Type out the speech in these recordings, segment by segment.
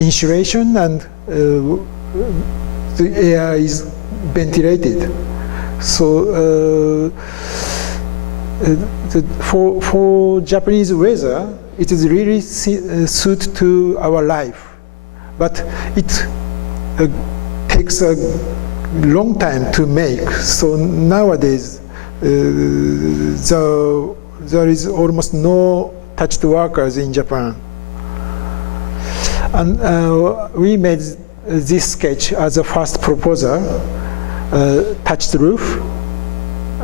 insulation and the air is ventilated. So for Japanese weather, it is really suited to our life. But it takes a long time to make. So nowadays, there is almost no touched workers in Japan. And we made this sketch as a first proposal, touched roof.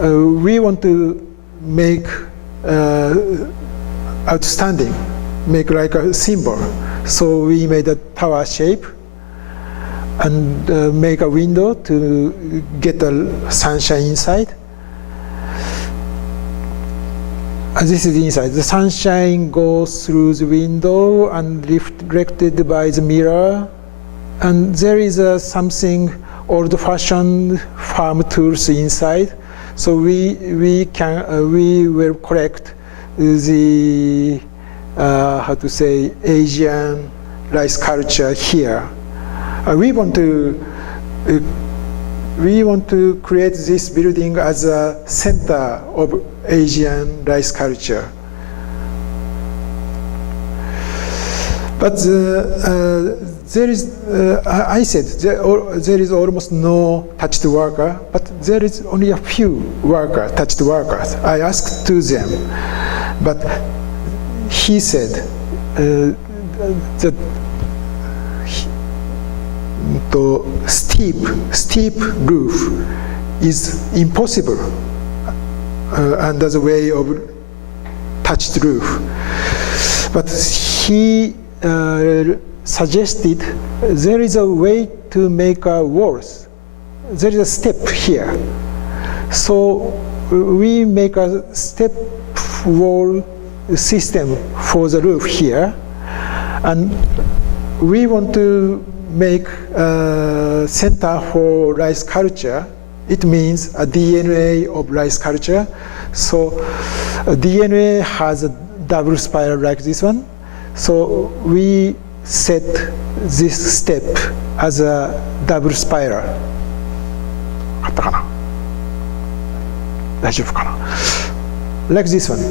We want to make outstanding, make like a symbol. So we made a tower shape and make a window to get the sunshine inside. This is inside. The sunshine goes through the window and reflected by the mirror. And there is something old-fashioned farm tools inside. So we will correct the how to say Asian rice culture here. We want to create this building as a center of Asian rice culture. But there is, I said, there is almost no touched worker, but there is only a few touched workers. I asked to them, but he said that the steep roof is impossible under the way of touched roof. But he suggested there is a way to make a walls. There is a step here. So we make a step wall system for the roof here. And we want to make a center for rice culture. It means a DNA of rice culture. So DNA has a double spiral like this one. So we set this step as a double spiral. あったかな? 大丈夫かな? Like this one.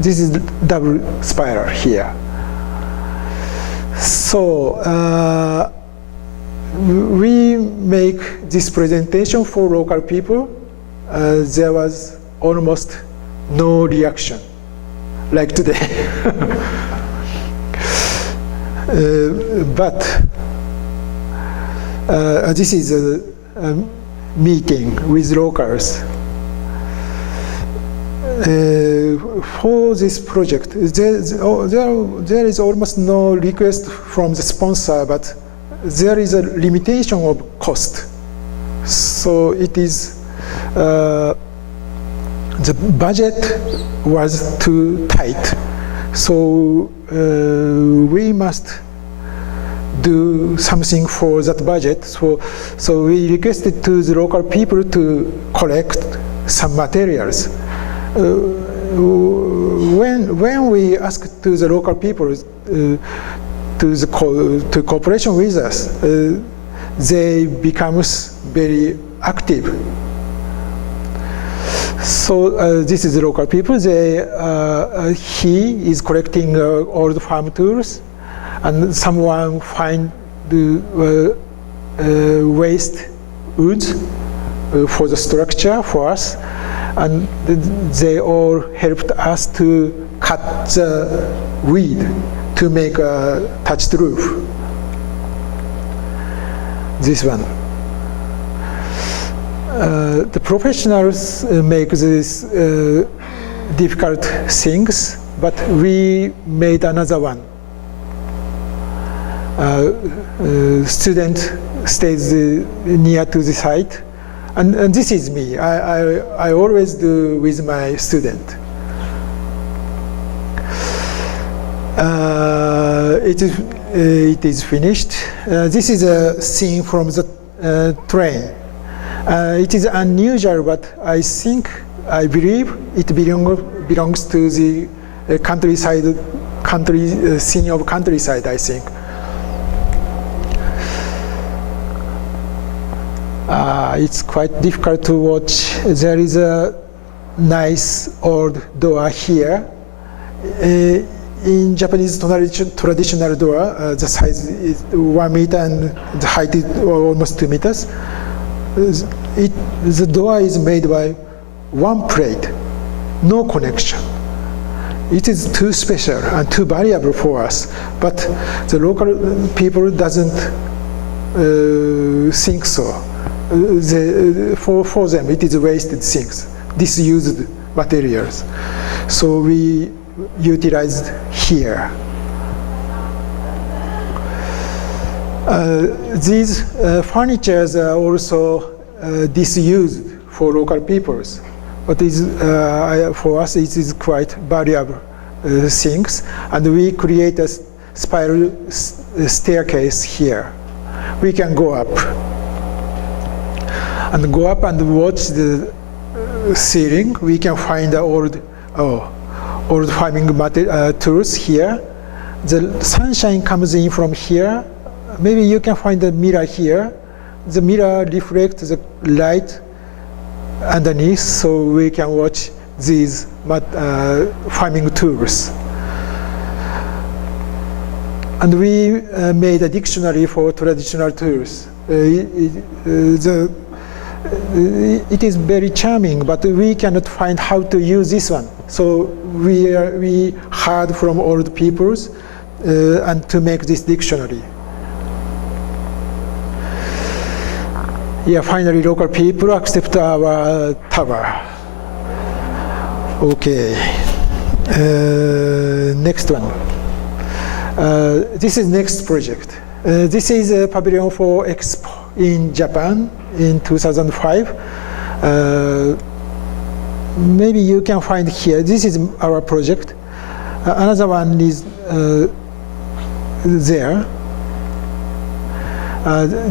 This is double spiral here. So we make this presentation for local people. There was almost no reaction, like today. But this is a meeting with locals. For this project, there is almost no request from the sponsor, but there is a limitation of cost. So it is, the budget was too tight. So we must do something for that budget. So we requested to the local people to collect some materials. When we asked to the local people to cooperation with us, they become very active. So this is the local people. He is collecting all the farm tools, and someone find the waste wood for the structure for us. And they all helped us to cut the weed to make a thatched roof. This one. The professionals make these difficult things, but we made another one. Student stays near to the site. And this is me. I always do with my student. It is finished. This is a scene from the train. It is unusual, but I believe it belongs to the scene of countryside, I think. It's quite difficult to watch. There is a nice old door here. In Japanese traditional door, the size is 1 meter and the height is almost 2 meters. The door is made by one plate, no connection. It is too special and too valuable for us, but the local people doesn't think so. For them, it is wasted things, disused materials. So we utilized here. These furnitures are also disused for local peoples, but for us it is quite valuable things, and we create a spiral staircase here. We can go up and watch the ceiling. We can find the old farming tools here. The sunshine comes in from here. Maybe you can find the mirror here. The mirror reflects the light underneath, so we can watch these farming tools. And we made a dictionary for traditional tools. It is very charming, but we cannot find how to use this one. So we heard from old peoples and to make this dictionary. Yeah, finally local people accept our tower. Okay, next one. This is next project. This is a pavilion for Expo in Japan in 2005. Maybe you can find here. This is our project. Another one is there.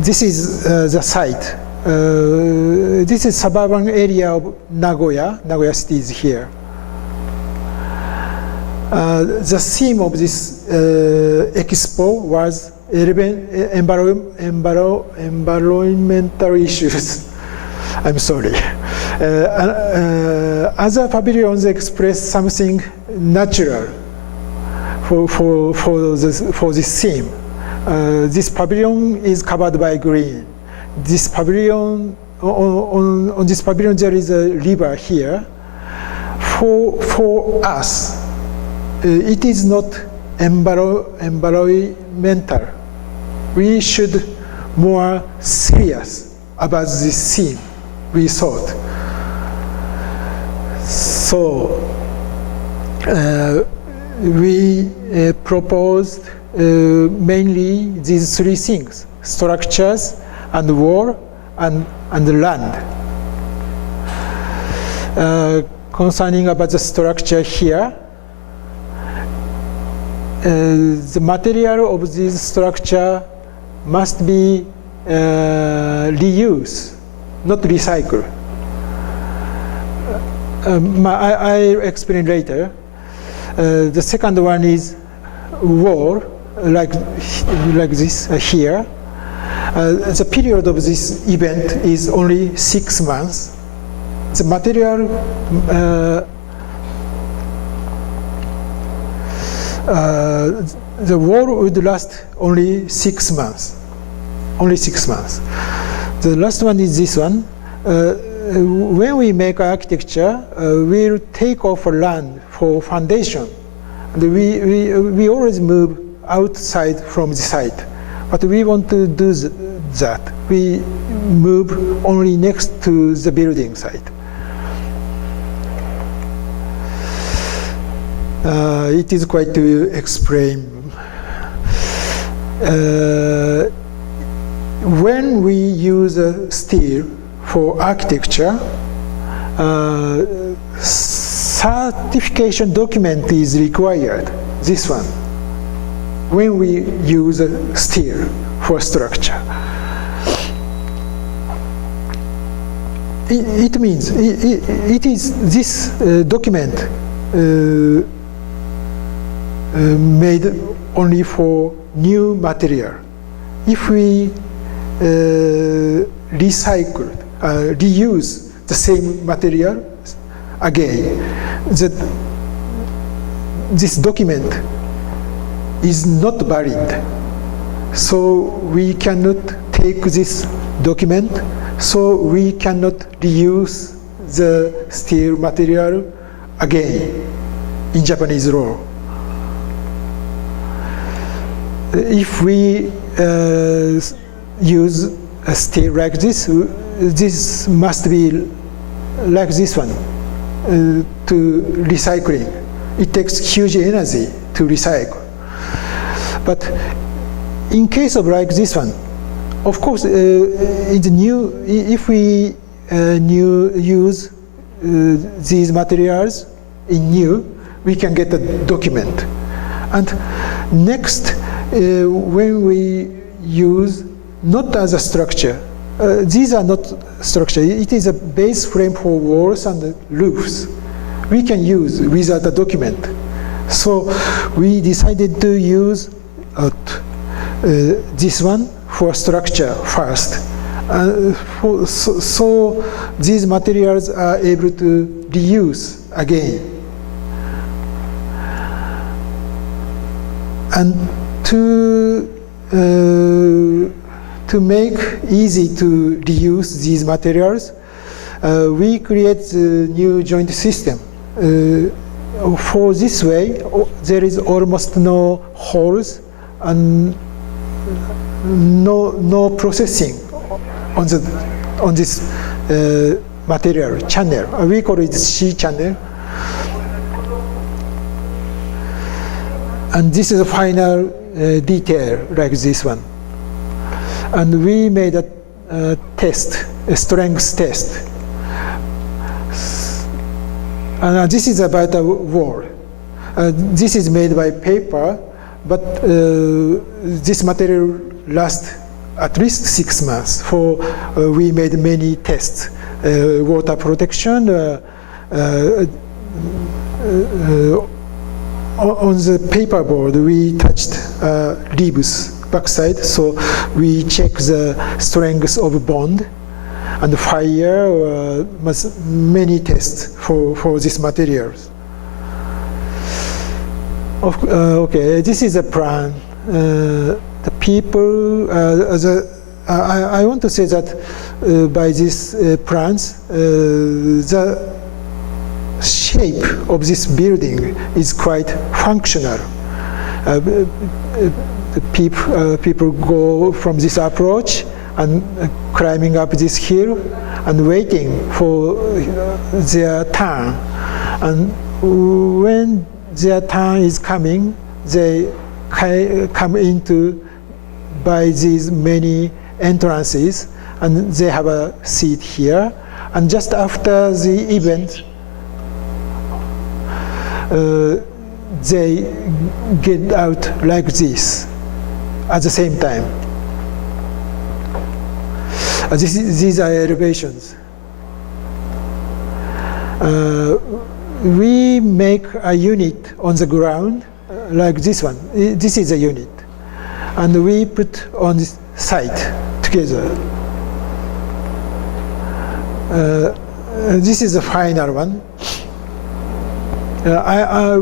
This is the site. This is suburban area of Nagoya. Nagoya city is here. The theme of this expo was environmental issues. I'm sorry. Other pavilions express something natural for this theme. This pavilion is covered by green. This pavilion, on this pavilion there is a river here. For us, it is not environmental. We should more serious about this theme, we thought. So we proposed mainly these three things: structures and wall and land. Concerning about the structure here, the material of this structure must be reused, not recycled. I'll explain later. The second one is wall, like this here. The period of this event is only 6 months. The material the wall would last only 6 months. Only 6 months. The last one is this one. When we make architecture, we'll take off land for foundation. And we always move outside from the site. But we want to do that. We move only next to the building site. It is quite to explain. When we use steel for architecture, certification document is required, this one, when we use steel for structure. It means, it is this document made only for new material. If we recycle, reuse the same material again. This document is not valid. So we cannot take this document, so we cannot reuse the steel material again in Japanese law. If we use a steel like this, this must be like this one to recycling. It takes huge energy to recycle. But in case of like this one, of course, in the new, if we use these materials in new, we can get a document. And next, when we use not as a structure, these are not structure. It is a base frame for walls and roofs. We can use without a document. So we decided to use this one for structure first. So these materials are able to reuse again. And to make easy to reuse these materials, we create a new joint system. For this way, there is almost no holes and no processing on this material channel. We call it C channel. And this is a final detail like this one. And we made a test, a strength test. And this is about a wall. This is made by paper, but this material lasts at least 6 months. We made many tests, water protection, on the paperboard, we touched ribs backside, so we check the strength of bond and fire, many tests for these materials. Okay, this is a plan. The people, I want to say that by these plans, the shape of this building is quite functional. People go from this approach and climbing up this hill and waiting for their turn. And when their turn is coming, they come into by these many entrances, and they have a seat here. And just after the event, they get out like this at the same time. These are elevations. We make a unit on the ground like this one. This is a unit. And we put on this side together. This is the final one.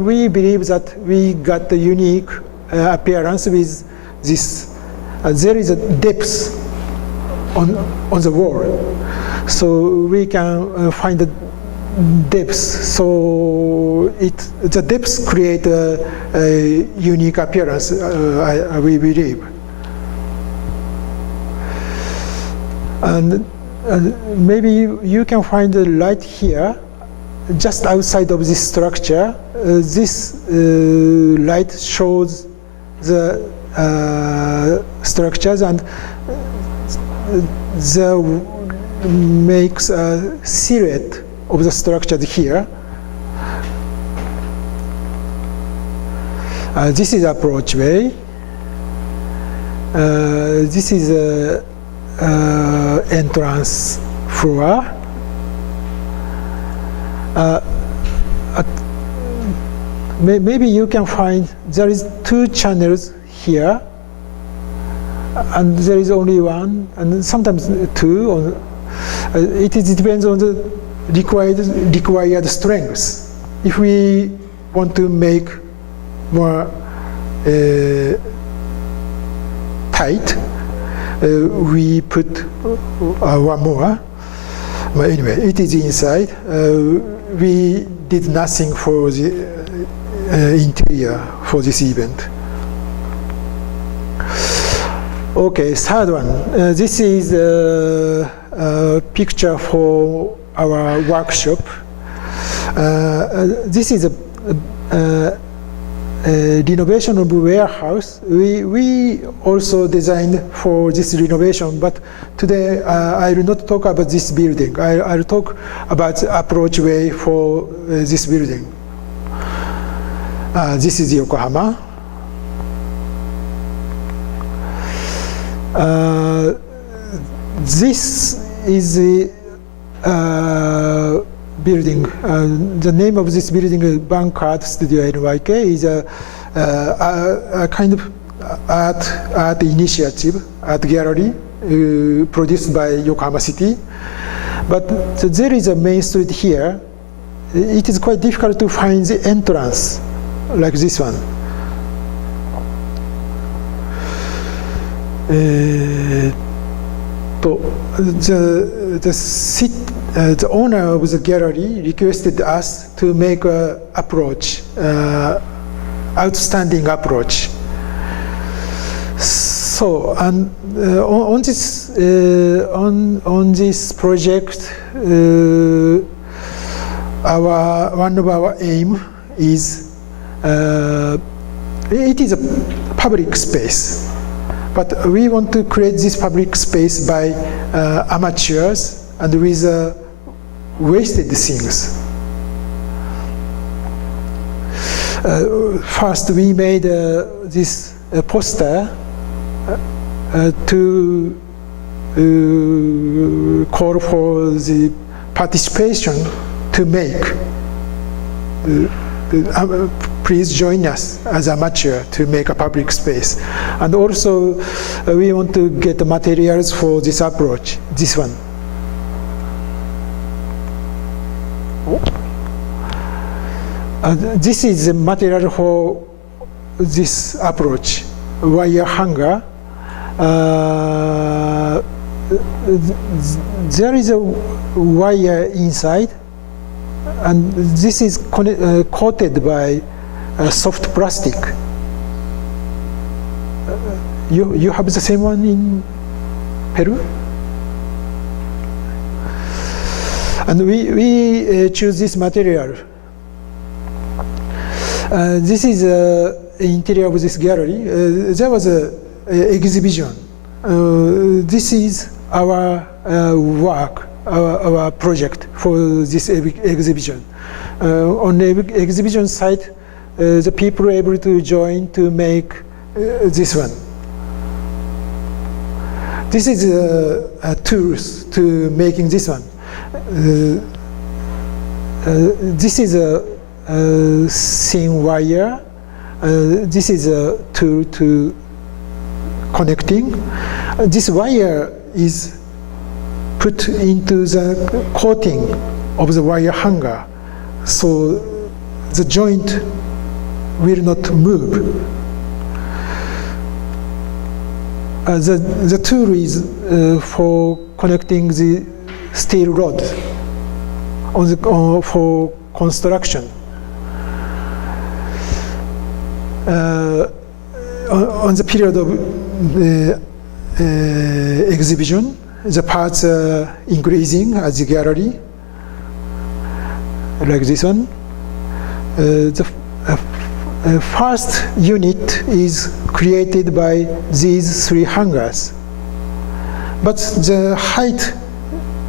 We believe that we got the unique appearance with this. There is a depth on the wall, so we can find the depth. So the depths create a unique appearance. We believe, and maybe you can find the light here. Just outside of this structure, this light shows the structures and makes a silhouette of the structure here. This is approachway. This is entrance floor. Maybe you can find there is 2 channels here, and there is only one, and sometimes two. It depends on the required strengths. If we want to make more tight, we put one more. But anyway, it is inside. We did nothing for the interior for this event. Okay, third one. This is a picture for our workshop. This is a renovation of a warehouse. We also designed for this renovation, but today I will not talk about this building. I'll talk about the approach way for this building. This is Yokohama. This is the building. The name of this building is Bank Art Studio NYK. Is a kind of art initiative, art gallery produced by Yokohama City. But there is a main street here. It is quite difficult to find the entrance like this one. The owner of the gallery requested us to make an approach, outstanding approach. So, and on this project, one of our aim is it is a public space. But we want to create this public space by amateurs and with wasted things. First, we made this poster to call for the participation to make. Please join us as amateur to make a public space. And also, we want to get the materials for this approach, this one. This is the material for this approach, wire hanger. There is a wire inside, and this is coated by soft plastic. You have the same one in Peru? And we choose this material. This is the interior of this gallery. There was an exhibition. This is our work, our project for this exhibition. On the exhibition site, the people are able to join to make this one. This is tools to making this one. This is a thin wire. This is a tool to connecting. This wire is put into the coating of the wire hanger, so the joint will not move. The tool is for connecting the steel rod for construction. On the period of the exhibition, the parts are increasing at the gallery, like this one. The first unit is created by these three hangers, but the height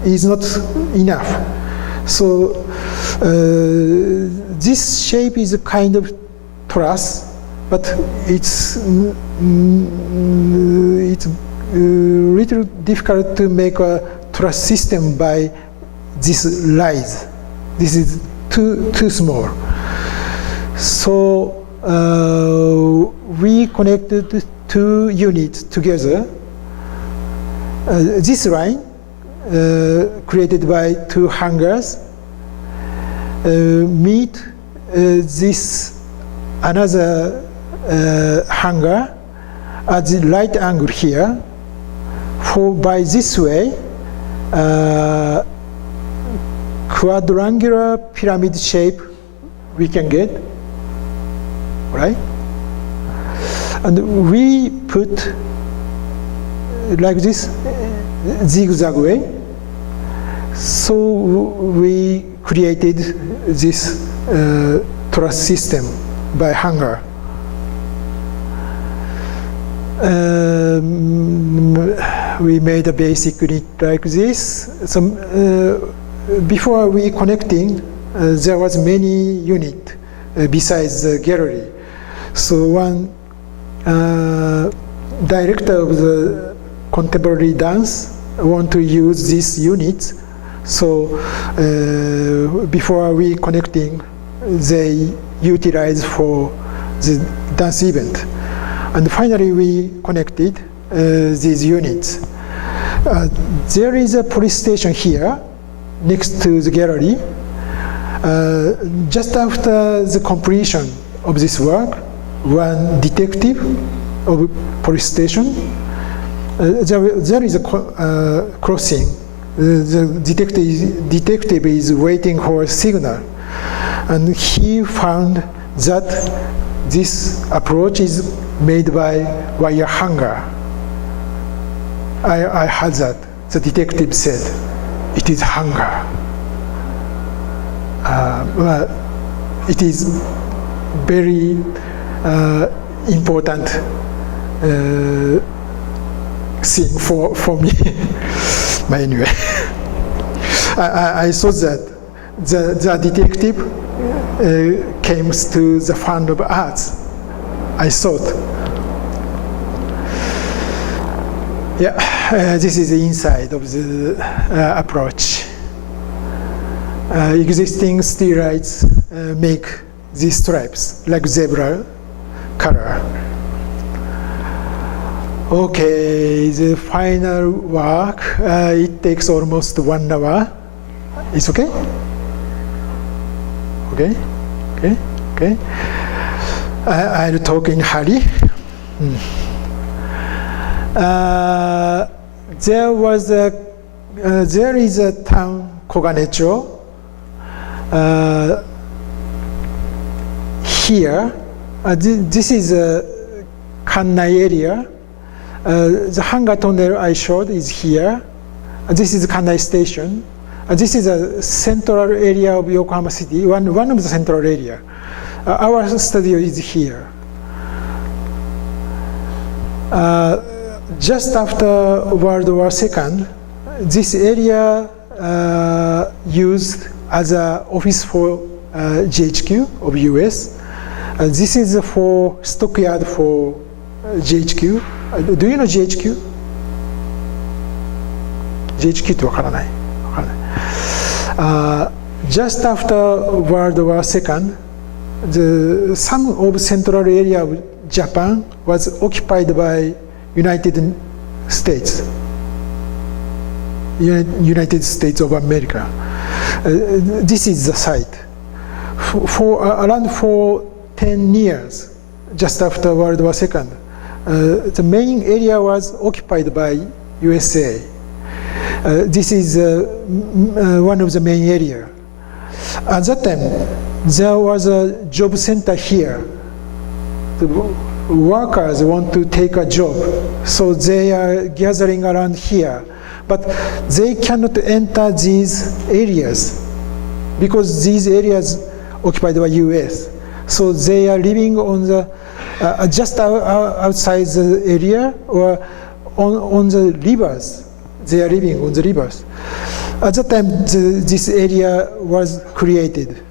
is not enough. So this shape is a kind of truss, but it's little difficult to make a truss system by this rise. This is too small. So we connected two units together. This line, created by two hangars, meet this another hangar at the right angle here. By this way, quadrangular pyramid shape we can get, right? And we put like this zigzag way. So we created this truss system by hangar. We made a basic unit like this. So before we connecting, there was many unit besides the gallery. So one director of the contemporary dance want to use this unit. So before we connecting, they utilize for the dance event. And finally we connected these units. There is a police station here next to the gallery. Just after the completion of this work, one detective of police station, there is a crossing. The detective is waiting for a signal, and he found that this approach is made by wire hanger. I heard that. The detective said, it is hanger. Well, it is very important thing for me. But anyway, I saw that the detective came to the fund of arts. I thought, yeah, this is the inside of the approach. Existing steelites make these stripes like zebra color. Okay, the final work, it takes almost 1 hour. It's okay? Okay, okay, okay. I'll talk in hurry. There is a town, Koganecho. Here, this is a Kannai area. The hangar tunnel I showed is here. This is Kannai station. This is a central area of Yokohama City, one of the central area. Our studio is here. Just after World War II, this area used as an office for GHQ of US. This is for stockyard for GHQ. Do you know GHQ? GHQ ってわからない。わからない。Just after World War II, some of central area of Japan was occupied by United States. United States of America. This is the site. Around 10 years, just after World War II, the main area was occupied by USA. This is one of the main area. At that time, there was a job center here. The workers want to take a job, so they are gathering around here. But they cannot enter these areas because these areas occupied by US. So they are living on the just outside the area or on the rivers. They are living on the rivers. At that time, this area was created.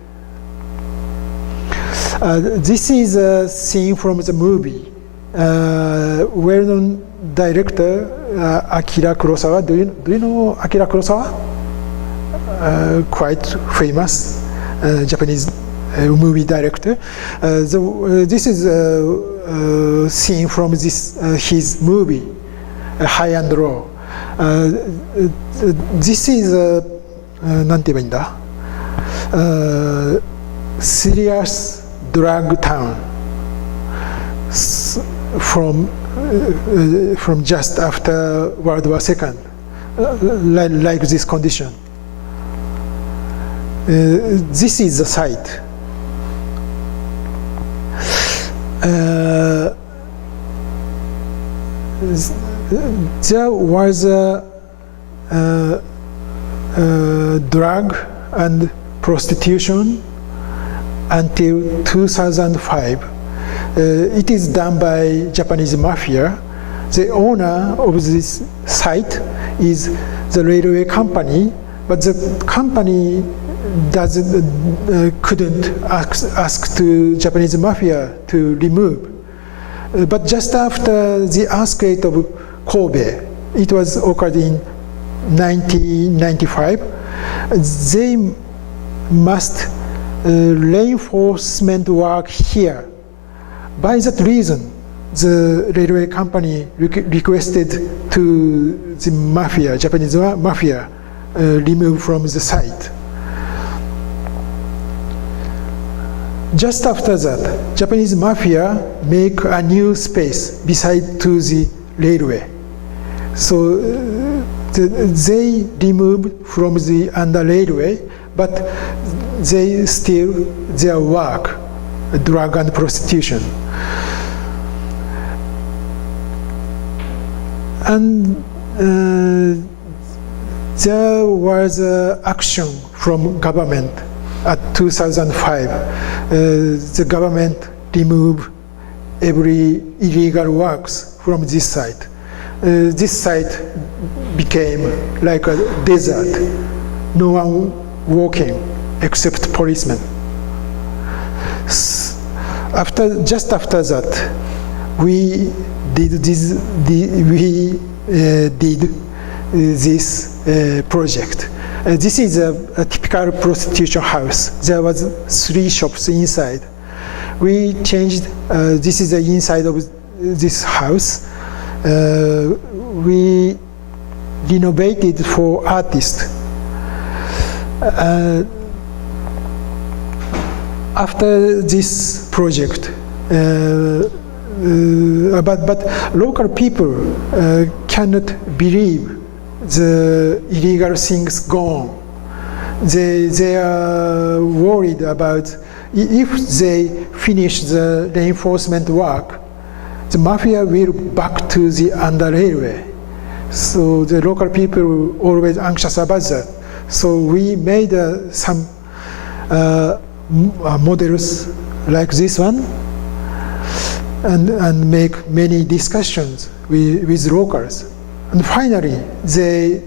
This is a scene from the movie. Well-known director Akira Kurosawa. Do you know Akira Kurosawa? Quite famous Japanese movie director. This is scene from this his movie, High and Low. This is なんて言えばいいんだ、serious drug town from just after World War II, like this condition. This is the site. There was a drug and prostitution until 2005. It is done by Japanese mafia. The owner of this site is the railway company, but the company couldn't ask to Japanese mafia to remove. But just after the earthquake of Kobe, it was occurred in 1995, they must reinforcement work here. By that reason, the railway company requested to the mafia, Japanese mafia, remove from the site. Just after that, Japanese mafia make a new space beside to the railway. So they removed from the under railway, but they still their work, drug and prostitution. And there was action from government at 2005. The government removed every illegal works from this site. This site became like a desert. No one walking except policemen. Just after that, we did this project. This is a typical prostitution house. There was 3 shops inside. We changed. This is the inside of this house. We renovated for artists. After this project, but local people cannot believe the illegal things gone. They are worried about if they finish the reinforcement work, the mafia will back to the under railway. So the local people are always anxious about that. So we made some models like this one, and make many discussions with locals. And finally, they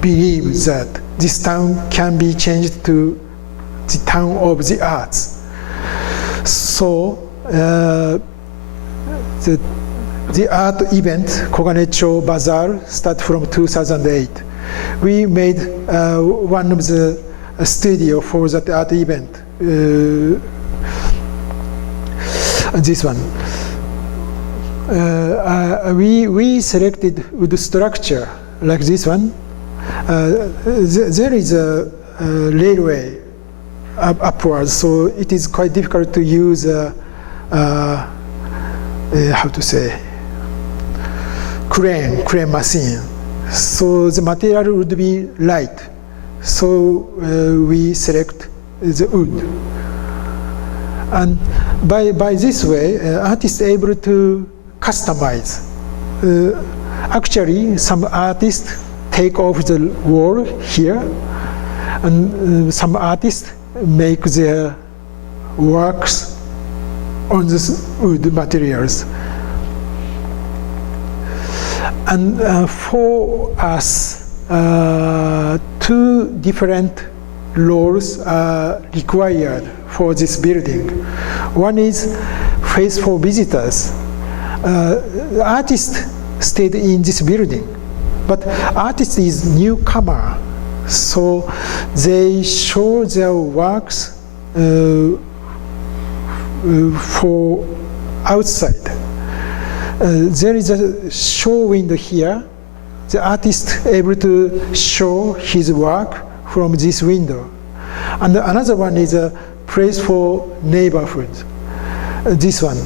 believe that this town can be changed to the town of the arts. So the art event, Koganecho Bazaar, started from 2008. We made one of the studio for that art event. This one. We selected wood structure like this one. There is a railway upwards, so it is quite difficult to use how to say, crane machine. So the material would be light. So we select the wood. And by this way, artists are able to customize. Actually, some artists take off the wall here, and some artists make their works on this wood materials. And for us, 2 different roles are required for this building. One is face for visitors. The artist stayed in this building, but artist is newcomer, so they show their works for outside. There is a show window here. The artist able to show his work from this window. And another one is a place for neighborhood. This one.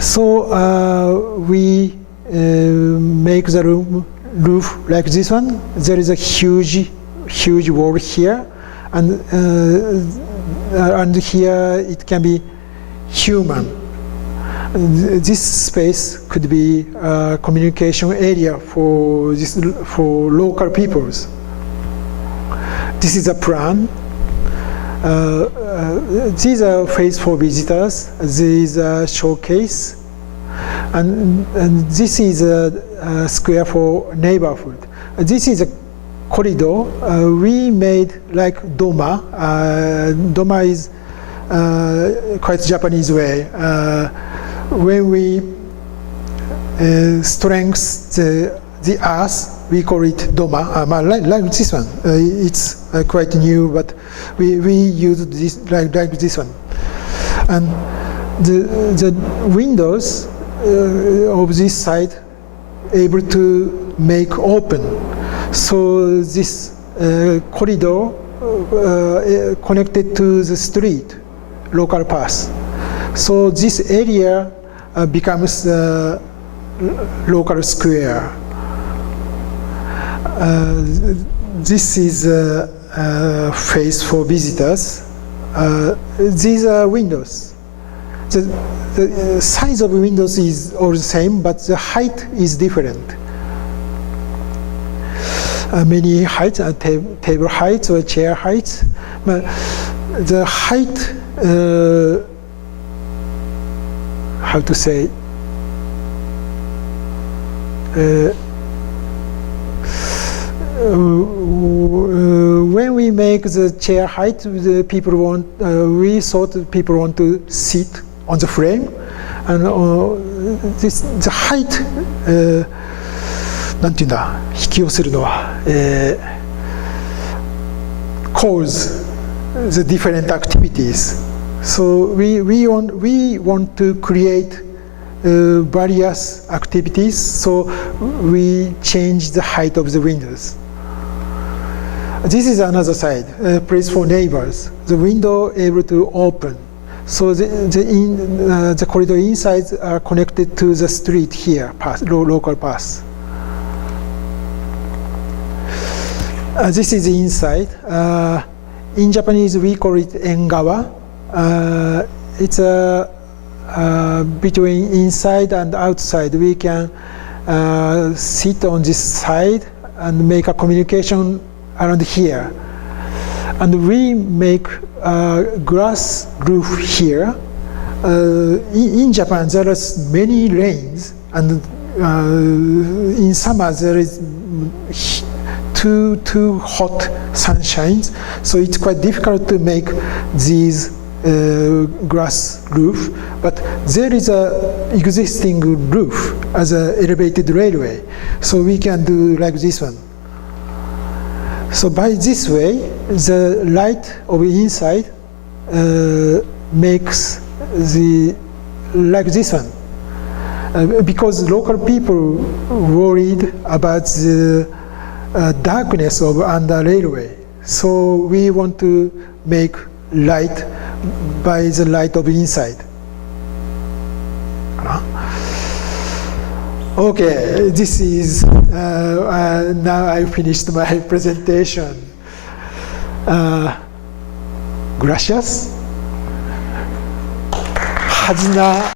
So we make the roof like this one. There is a huge wall here, and here it can be human. This space could be a communication area for local peoples. This is a plan. These are face for visitors. This is a showcase, and this is a square for neighborhood. This is a corridor. We made like doma. Doma is quite Japanese way. When we strengthen the earth, we call it doma. Like this one. It's quite new, but we use this like this one. And the windows of this side able to make open. So this corridor connected to the street, local path. So this area becomes a local square. This is a face for visitors. These are windows. The size of windows is all the same, but the height is different. Many heights, table heights or chair heights. But the height, how to say, when we make the chair height, the people want. We thought people want to sit on the frame, and the height. なんていうんだ、引き寄せるのは、cause the different activities. So we want to create various activities. So we change the height of the windows. This is another side, place for neighbors. The window able to open. So the corridor inside are connected to the street here, local path. This is inside. In Japanese, we call it engawa. It's between inside and outside. We can sit on this side and make a communication around here. And we make a glass roof here. In Japan, there are many rains, and in summer there is too hot sunshines, so it's quite difficult to make these glass roof. But there is a existing roof as an elevated railway, so we can do like this one. So by this way, the light of inside makes like this one, because local people worried about the darkness of under railway. So we want to make light by the light of inside. Okay, this is now I finished my presentation. Gracias.